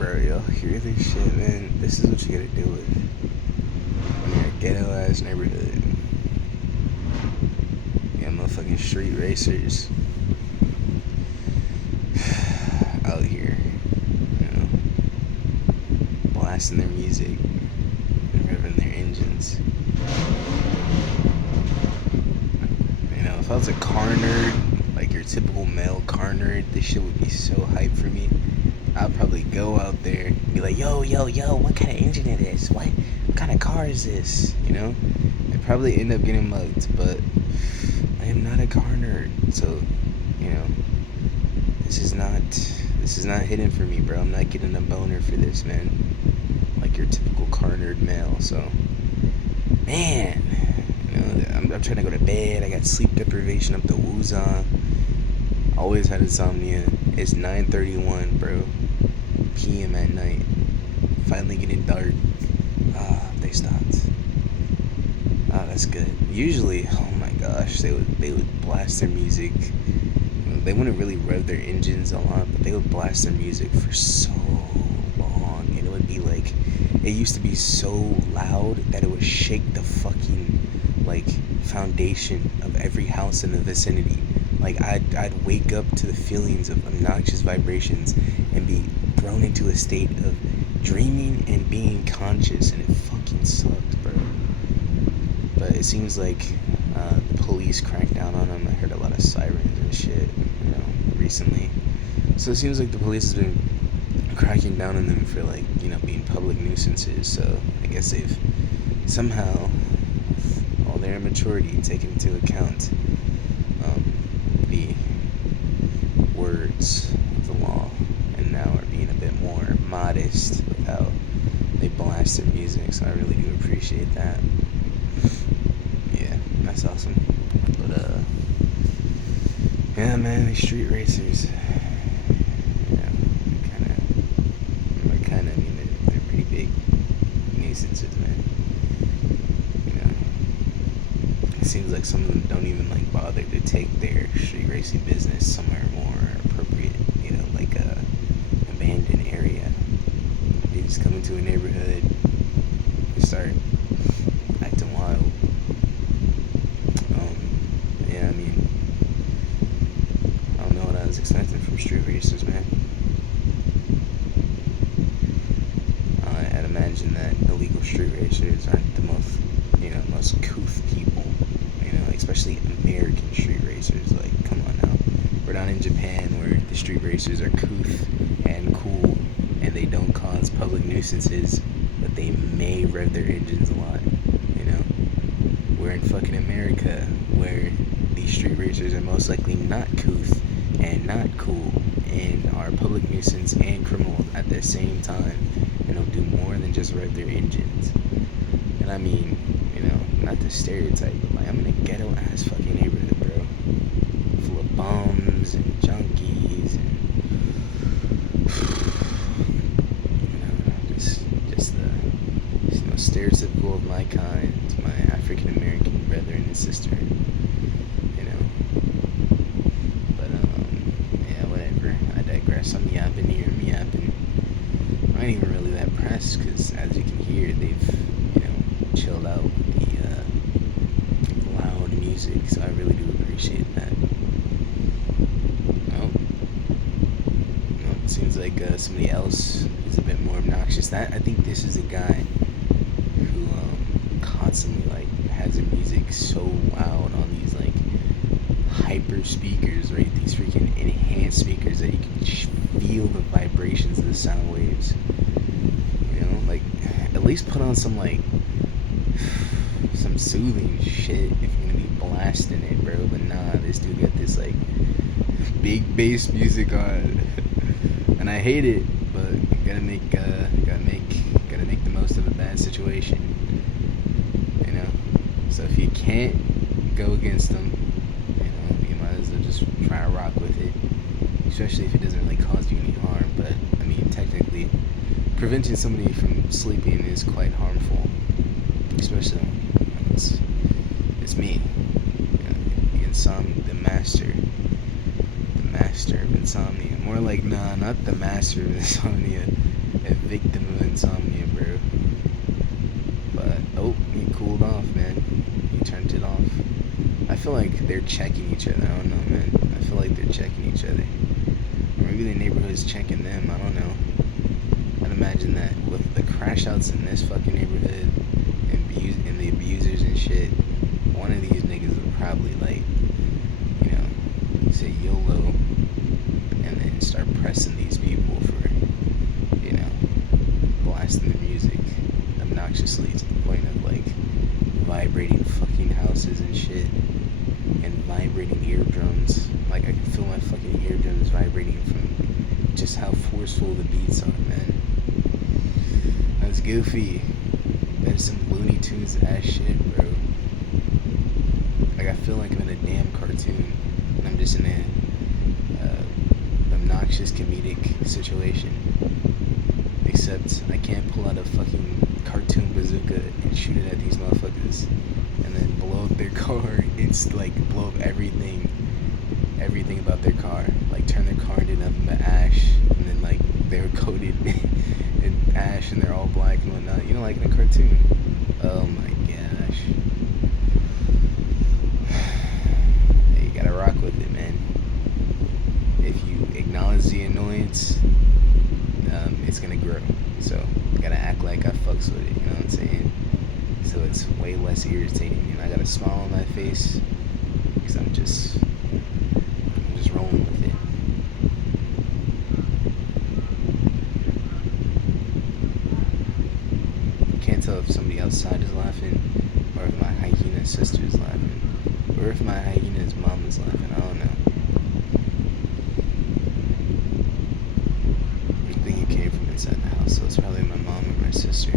Bro, y'all hear this shit, man? This is what you gotta deal with when you're a ghetto ass neighborhood. Yeah, motherfucking street racers out here, you know, blasting their music and revving their engines. You know, if I was a car nerd, like your typical male car nerd, this shit would be so hype for me. I'd probably go out there and be like, yo, what kind of engine it is? What kind of car is this? You know? I'd probably end up getting mugged, but I am not a car nerd, so, you know, this is not hidden for me, bro. I'm not getting a boner for this, man. Like your typical car nerd male, so, man, you know, I'm trying to go to bed. I got sleep deprivation up the woozah. Always had insomnia. It's 9:31, bro. PM at night. Finally getting dark. They stopped. That's good. Usually, oh my gosh, they would blast their music. They wouldn't really rev their engines a lot, but they would blast their music for so long, and it would be like, it used to be so loud that it would shake the fucking like foundation of every house in the vicinity. Like I'd wake up to the feelings of obnoxious vibrations and be thrown into a state of dreaming and being conscious, and it fucking sucked, bro. But it seems like the police cracked down on them. I heard a lot of sirens and shit, you know, recently. So it seems like the police has been cracking down on them for, like, you know, being public nuisances. So I guess they've somehow, with all their immaturity, taken into account the words of the law, and now are being a bit more modest with how they blast their music. So I really do appreciate that. Yeah, that's awesome. But yeah, man, these street racers. Yeah, I mean, they're pretty big nuisances, man. You know, it seems like some of them don't even like bother to take their street racing business somewhere more appropriate. You know, like a abandoned area. They just come into a neighborhood and start acting wild. Yeah, I mean, I don't know what I was expecting from street racers, man. I'd imagine that illegal street racers aren't the most, you know, most couth people. You know, especially American street racers. Like, come on now. We're not in Japan where the street racers are couth and cool and they don't cause public nuisances, but they may rev their engines a lot. You know, we're in fucking America where these street racers are most likely not couth and not cool and are public nuisance and criminals at the same time, and will do more than just rev their engines. And I mean, you know, not to stereotype, but like, I'm in a ghetto ass fucking neighborhood, bro, full of bums and junkies and you know, just the, you know, stereotypical of my kind, my African American brethren and sister. You know, but yeah, whatever. I digress. I'm yapping here. I'm yapping. I ain't even really that pressed because, as you can hear, they've, you know, chilled out with the loud music. So I really do appreciate that. Nope. Nope. It seems like somebody else is a bit more obnoxious. That, I think this is a guy who constantly like has their music so loud on these like hyper speakers, right? These freaking enhanced speakers that you can feel the vibrations of the sound waves. You know, like, at least put on some like some soothing shit if you're gonna be blasting it, bro. But nah, this dude got this like big bass music on, and I hate it. But you gotta make the most of a bad situation. You know, so if you can't go against them, you know, you might as well just try to rock with it, especially if it doesn't really cause you any harm. But I mean, technically, preventing somebody from sleeping is quite harmful, especially when it's me, you know, the master of insomnia. More like, nah, not the master of insomnia, A victim of insomnia, bro. But oh, he cooled off, man. He turned it off. I feel like they're checking each other. I don't know, man. I feel like they're checking each other. Or maybe the neighborhood's checking them. I don't know. I'd imagine that with the crash outs in this fucking neighborhood and the abusers and shit, one of these niggas would probably like, you know, say YOLO and then start pressing these people for, you know, blasting the music obnoxiously to the point of like vibrating fucking houses and shit and vibrating eardrums. Like I can feel my fucking eardrums vibrating from just how forceful the beats are, man. That's goofy. That's some Looney Tunes ass shit, bro. Like I feel like I'm in a damn cartoon and I'm just in a obnoxious comedic situation. Except I can't pull out a fucking cartoon bazooka and shoot it at these motherfuckers and then blow up their car. It's like blow up everything about their car. Like turn their car into nothing but ash, and then like they're coated in ash and they're all black and whatnot. You know, like in a cartoon. Oh my gosh. Hey, you gotta rock with it, man. If you acknowledge the annoyance, it's gonna grow. So you gotta act like I fucks with it, you know what I'm saying? So it's way less irritating. You know, I got a smile on my face because I'm just rolling with it. Can't tell if somebody outside is laughing, or if my hyena sister is laughing, or if my hyena's mom is laughing. I don't know. I think it came from inside the house, so it's probably my mom or my sister.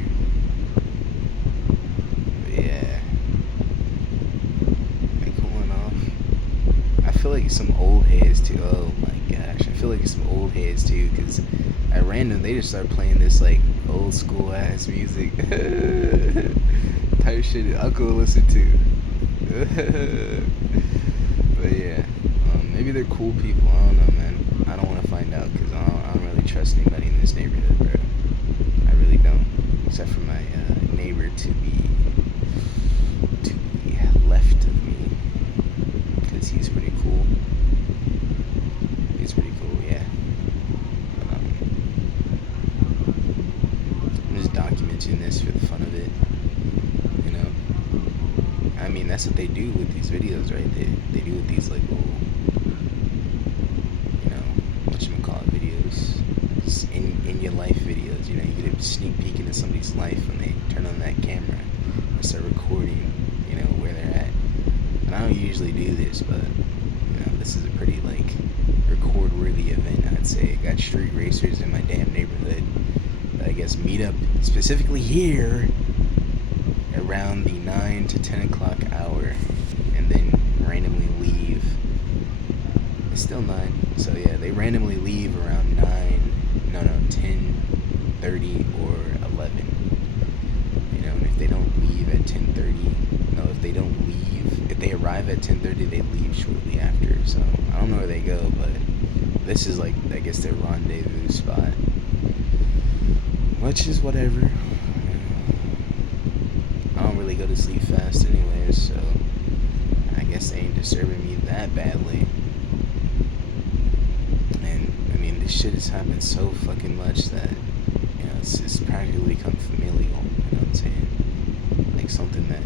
But yeah, like cooling off. I feel like some old heads too. Oh my gosh, I feel like some old heads too, because at random they just start playing this like old school ass music type shit I'll go listen to. But yeah, maybe they're cool people. I don't know, man. I don't want to find out because I don't really trust anybody in this neighborhood, bro. I really don't, except for my neighbor to the left of me, because he's pretty cool. He's pretty cool, yeah. But, I'm just documenting this for the fun of it, you know. I mean, that's what they do with these videos, right? They do with these like little, you know, whatchamacallit videos, just in your life videos. You know, you get a sneak peek into somebody's life when they turn on that camera and start recording, you know, where they're at. And I don't usually do this, but you know, this is a pretty like record-worthy event, I'd say. Got street racers in my damn neighborhood that I guess meet up specifically here around the 9 to 10 o'clock hour and then randomly leave. It's still 9, so yeah, they randomly leave around 10:30 or 11. You know, and if they don't leave at 10:30, no, if they arrive at 10:30, they leave shortly after. So I don't know where they go, but this is like, I guess, their rendezvous spot, which is whatever. I don't really go to sleep fast anyways, so I guess they ain't disturbing me that badly. And I mean, this shit has happened so fucking much that, you know, it's practically become familial. You know what I'm saying? Like something that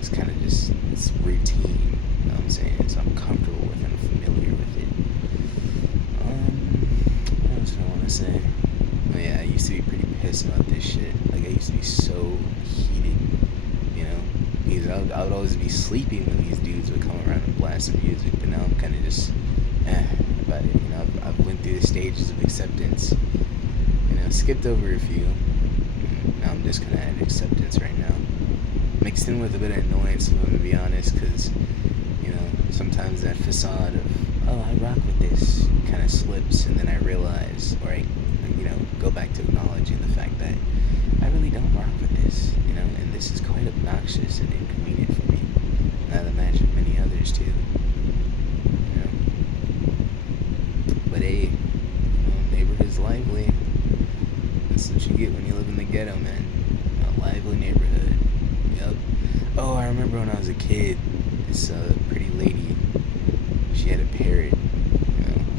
is kind of just, it's routine. You know what I'm saying? So I'm comfortable with it, I'm familiar with it. What else do I want to say? Oh yeah, I used to be pretty pissed about this shit. Like I used to be so heated, you know, because I would always be sleeping when these dudes would come around and blast some music. But now I'm kind of just about it. You know, I've went through the stages of acceptance. You know, skipped over a few. Now I'm just kind of at acceptance right now, mixed in with a bit of annoyance, if I'm gonna be honest, because you know, sometimes that facade of, oh, I rock with this kind of slips, and then I realize, or I, you know, go back to acknowledging the fact that I really don't rock with this, you know, and this is quite obnoxious and inconvenient for me. And I'd imagine many others too, you know. But hey, you know, neighborhood's lively. what you get when you live in the ghetto, man. A lively neighborhood. Yep. Oh, I remember when I was a kid, this pretty lady, she had a parrot,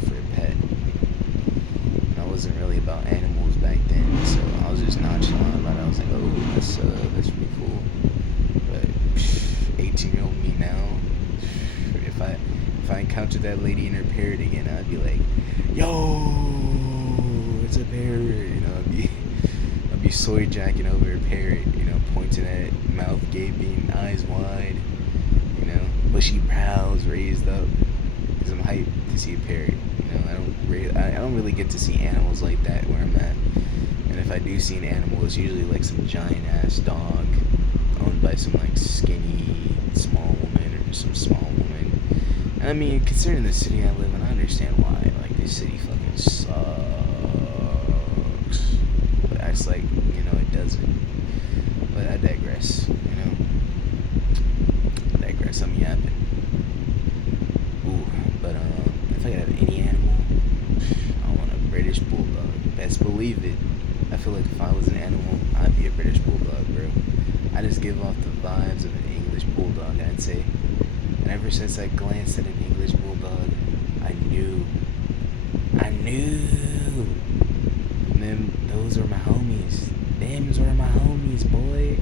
for a pet. And I wasn't really about animals back then, so I was just nonchalant about it. I was like, oh, that's pretty cool. But 18-year-old me now, if I encountered that lady and her parrot again, I'd be like, yo, it's a parrot. I'd be soy jacking over her parrot, pointing at it, mouth gaping, eyes wide, bushy brows raised up, because I'm hyped to see a parrot. I don't really get to see animals like that where I'm at. And if I do see an animal, it's usually like some giant ass dog owned by some like skinny small woman or some small woman. And I mean, considering the city I live in, I understand why. Like, this city fucking sucks. But acts like, it doesn't. But I digress, I'm yapping. Ooh, but if I could have any animal, I want a British bulldog. Best believe it. I feel like if I was an animal, I'd be a British bulldog, bro. I just give off the vibes of an English bulldog, I'd say. And ever since I glanced at an English bulldog, I knew. And those are my homies. Them's are my homies, boy.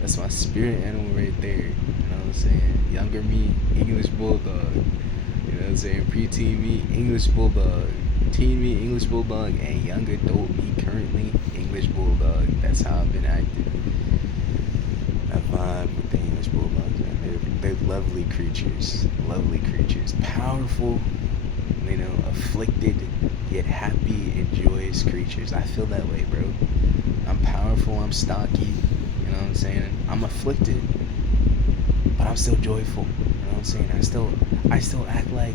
That's my spirit animal right there. You know what I'm saying? Younger me, English bulldog. You know what I'm saying? Preteen me, English bulldog. Teen me, English bulldog. And young adult me, currently, English bulldog. That's how I've been acting. I vibe with the English bulldogs, man. They're lovely creatures. Lovely creatures. Powerful, afflicted, yet happy and joyous creatures. I feel that way, bro. I'm powerful, I'm stocky, you know what I'm saying? I'm afflicted, but I'm still joyful, you know what I'm saying? I still act like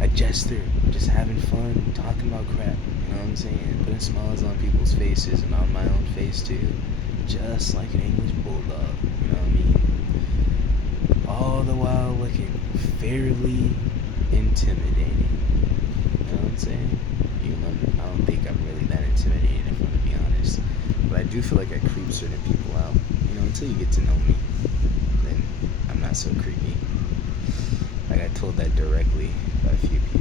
a jester, just having fun, talking about crap, you know what I'm saying? Putting smiles on people's faces and on my own face too, just like an English bulldog, you know what I mean? All the while looking fairly intimidating. You know what I'm saying? I don't think I'm really that intimidating, if I'm gonna be honest. But I do feel like I creep certain people out. Until you get to know me, then I'm not so creepy. I got told that directly by a few people.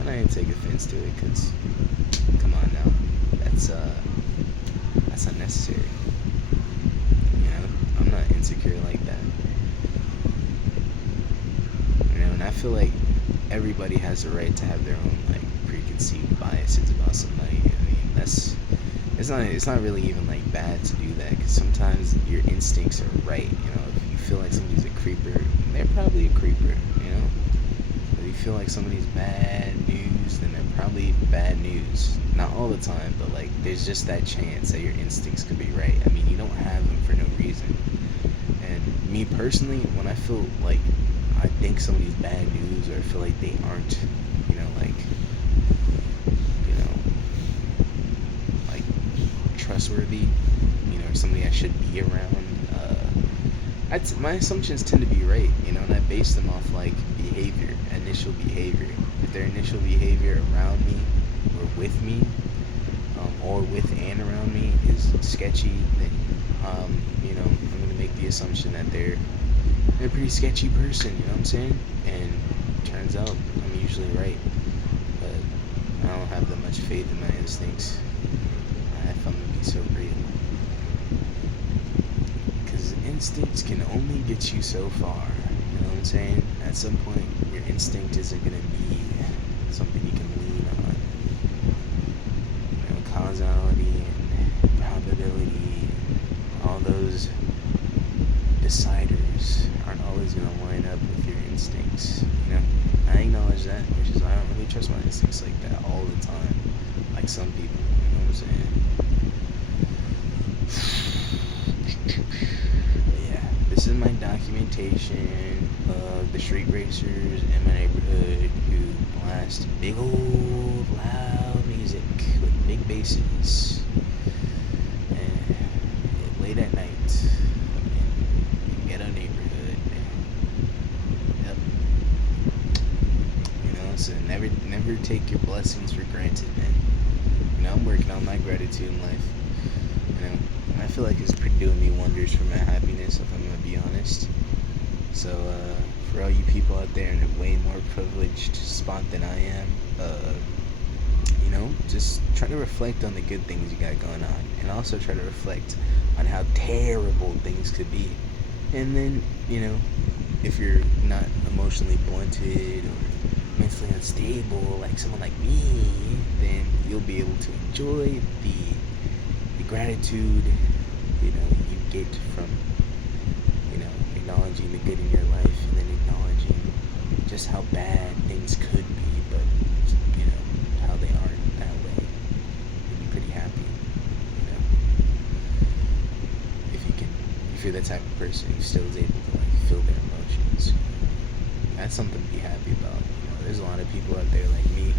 And I didn't take offense to it, because, come on now. That's unnecessary. I'm not insecure like that. And I feel like everybody has a right to have their own preconceived biases about somebody. I mean, it's not really even bad to do that, because sometimes your instincts are right. If you feel like somebody's a creeper, they're probably a creeper. If you feel like somebody's bad news, then they're probably bad news. Not all the time, but there's just that chance that your instincts could be right. I mean, you don't have them for no reason. And me personally, when I feel like I think somebody's bad news, or I feel like they aren't, trustworthy, or somebody I should be around, my assumptions tend to be right, and I base them off behavior, initial behavior. If their initial behavior around me, or with me, or with and around me is sketchy, then I'm gonna make the assumption that they're a pretty sketchy person, you know what I'm saying? And turns out I'm usually right. But I don't have that much faith in my instincts, if I'm gonna be so real. Because instincts can only get you so far, you know what I'm saying? At some point, your instinct isn't gonna be something you can lean on. Causality and probability and all those deciders aren't always going to line up with your instincts. I acknowledge that, which is why I don't really trust my instincts like that all the time, like some people, you know what I'm saying? But yeah, this is my documentation of the street racers in my neighborhood who blast big old loud music with big basses and late at night. Ghetto neighborhood. Yep. So never take your blessings for granted, man. I'm working working on my gratitude in life. You know, I feel like it's doing me wonders for my happiness, if I'm gonna be honest. So, for all you people out there in a way more privileged spot than I am, just try to reflect on the good things you got going on, and also try to reflect on how terrible things could be. And then, if you're not emotionally blunted or mentally unstable like someone like me, then you'll be able to enjoy the gratitude, you get from, acknowledging the good in your life, and then acknowledging just how bad things could be, but, how they aren't that way. You'll be pretty happy, if you're the type of person who still is able to, feel their emotions. That's something to be happy about. There's a lot of people out there like me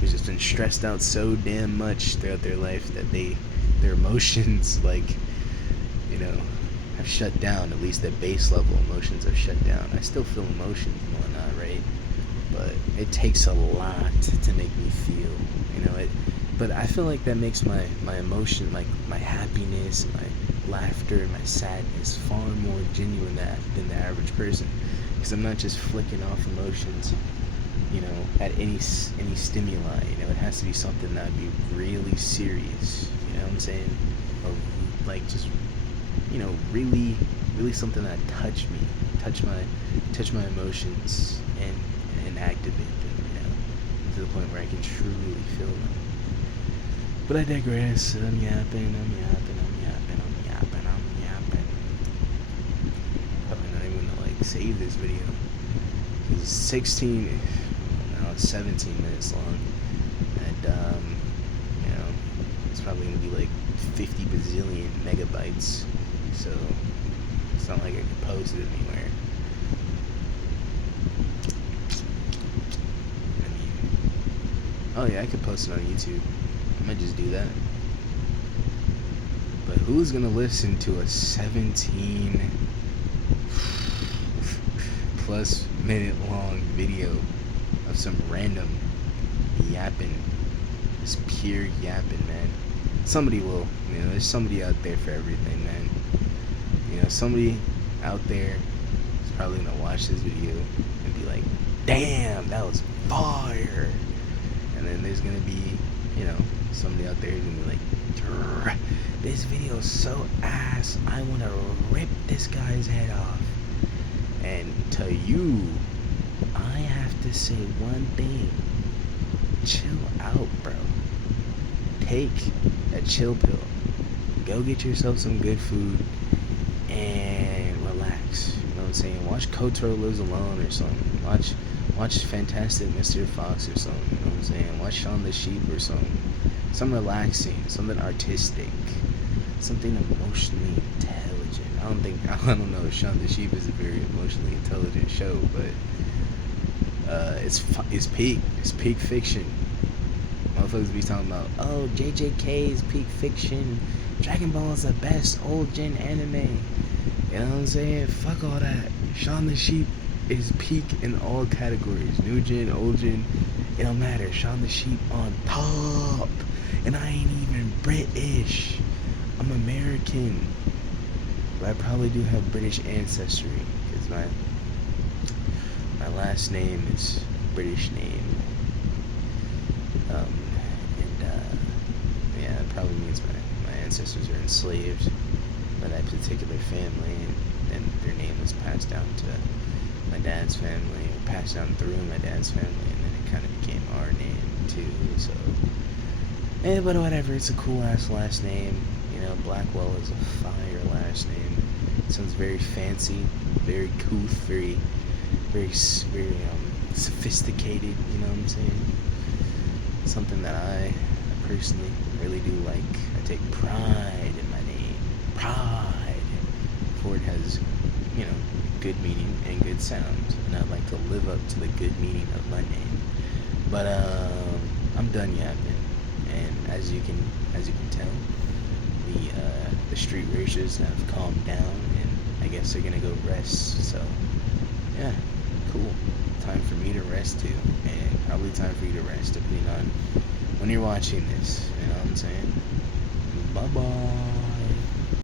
who's just been stressed out so damn much throughout their life that their emotions, have shut down. At least their base level emotions have shut down. I still feel emotions and whatnot, right? But it takes a lot to make me feel, but I feel like that makes my emotion, like my happiness, my laughter, my sadness, far more genuine than the average person, because I'm not just flicking off emotions, at any stimuli. It has to be something that would be really serious. You know what I'm saying? Or just really, really something that touch me, touch my emotions, and activate them, to the point where I can truly feel them. But I digress. I'm yapping. Probably not even gonna save this video. It's 17 minutes long, and it's probably gonna be 50 bazillion megabytes. So it's not like I can post it anywhere. Oh yeah, I could post it on YouTube. I might just do that. But who's gonna listen to a 17 plus minute long video of some random yapping? Just pure yapping, man. Somebody will. There's somebody out there for everything, man. Somebody out there is probably gonna watch this video and be like, damn, that was fire. And then there's gonna be, somebody out there who's gonna be like, this video is so ass, I wanna rip this guy's head off. And to you, I have to say one thing: chill out, bro. Take a chill pill. Go get yourself some good food and relax. You know what I'm saying? Watch Kotaro Lives Alone or something. Watch Fantastic Mr. Fox or something. You know what I'm saying? Watch Shaun the Sheep or something. Something relaxing, something artistic, something emotionally intelligent. I don't know if Shaun the Sheep is a very emotionally intelligent show, but it's peak fiction. Motherfuckers be talking about, oh, JJK is peak fiction, Dragon Ball is the best old gen anime. You know what I'm saying? Fuck all that. Shaun the Sheep is peak in all categories. New gen, old gen, it don't matter. Shaun the Sheep on top. And I ain't even British. I'm American. But I probably do have British ancestry, because my last name is a British name. Yeah, it probably means my ancestors are enslaved by that particular family, and their name was passed down to my dad's family, or passed down through my dad's family, and then it kind of became our name too. So, but whatever. It's a cool ass last name. Blackwell is a fire last name. It sounds very fancy, very couth, very sophisticated. You know what I'm saying? Something that I personally really do like. I take pride in my name. Pride. For it has, good meaning and good sound. And I'd like to live up to the good meaning of my name. But I'm done yapping. And as you can tell, the street racers have calmed down, and I guess they're gonna go rest. So yeah, cool. Time for me to rest too, and probably time for you to rest, depending on when you're watching this. You know what I'm saying? Bye bye.